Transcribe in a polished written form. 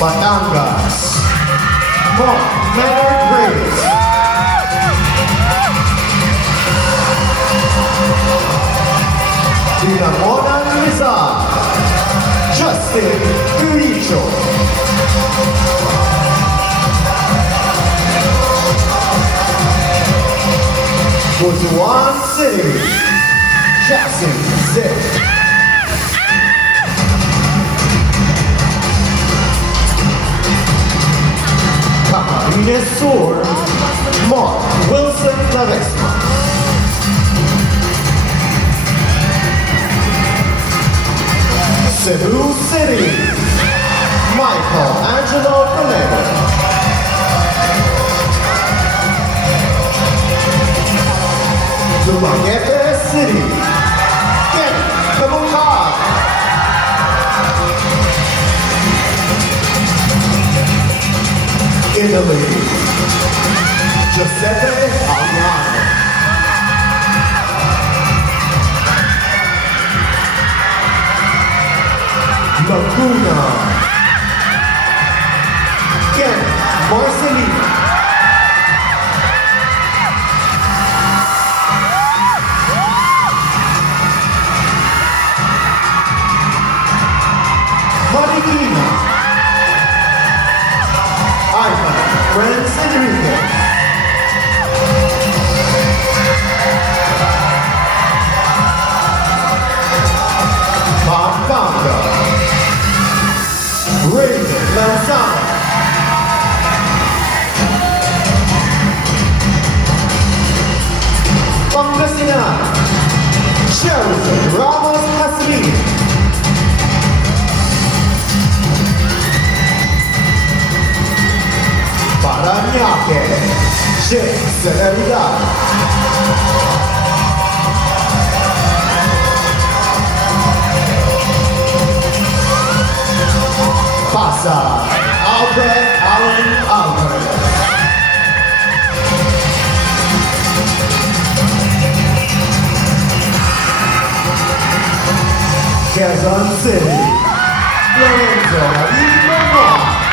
Batangas, Mark Leonard Reyes. Dinamonan Rizal, Justin Uricho. Butuan City, Jackson Zip. Camarines Sur, Mark Wilson Ledesma. Cebu City, Michael Angelo Pelego. Dumaguete City, Ken Kabungkag. Italy, Giuseppe Agnano. Laguna, Ken Marcelino. Marikina, Ivan Friends Enriquez. Pampanga, Raymond Lanzano. Pangasinan, Sheridan Ramos Hasmin. Parañaque, James Celeridad. Pasa, Albert Allen Alvarez. Quezon City, Lorenzo David Benoit.